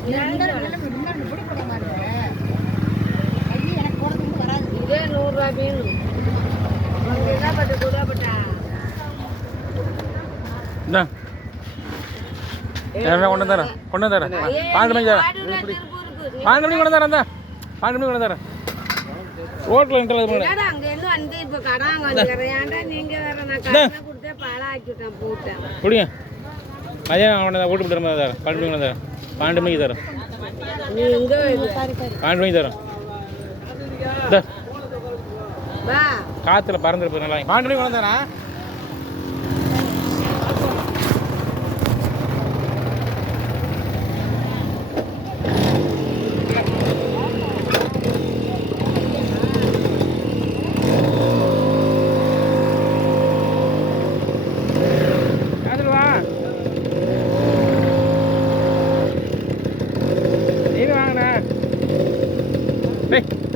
இதே 100 ரூபாய் மீன் என்ன பட்ட கூடப்பட்டா கொண்டு தரேன் 12 மணிக்கு தரேன் 12 மணிக்கு கொண்டு தரேன் 12 மணிக்கு கொண்டு தரேன் ரோட்ல என்னடா அங்க இருந்து வந்து இப்ப கடாங்க வந்துறேன்டா நீங்க வேற நான் கடனை கொடுத்தே பாழாக்கிட்டேன் போட்டேன் புடிங்க மதியம் கொண்டு வீட்டு விட்டு தரேன் 12 மணிக்கு தரேன் 12 மணிக்கு தரேன் நீ எங்க 12 மணிக்கு தரேன் வா காத்துல பறந்துட்டு போய் நல்லா 12 மணிக்கு கொண்டு தரேன் Hey!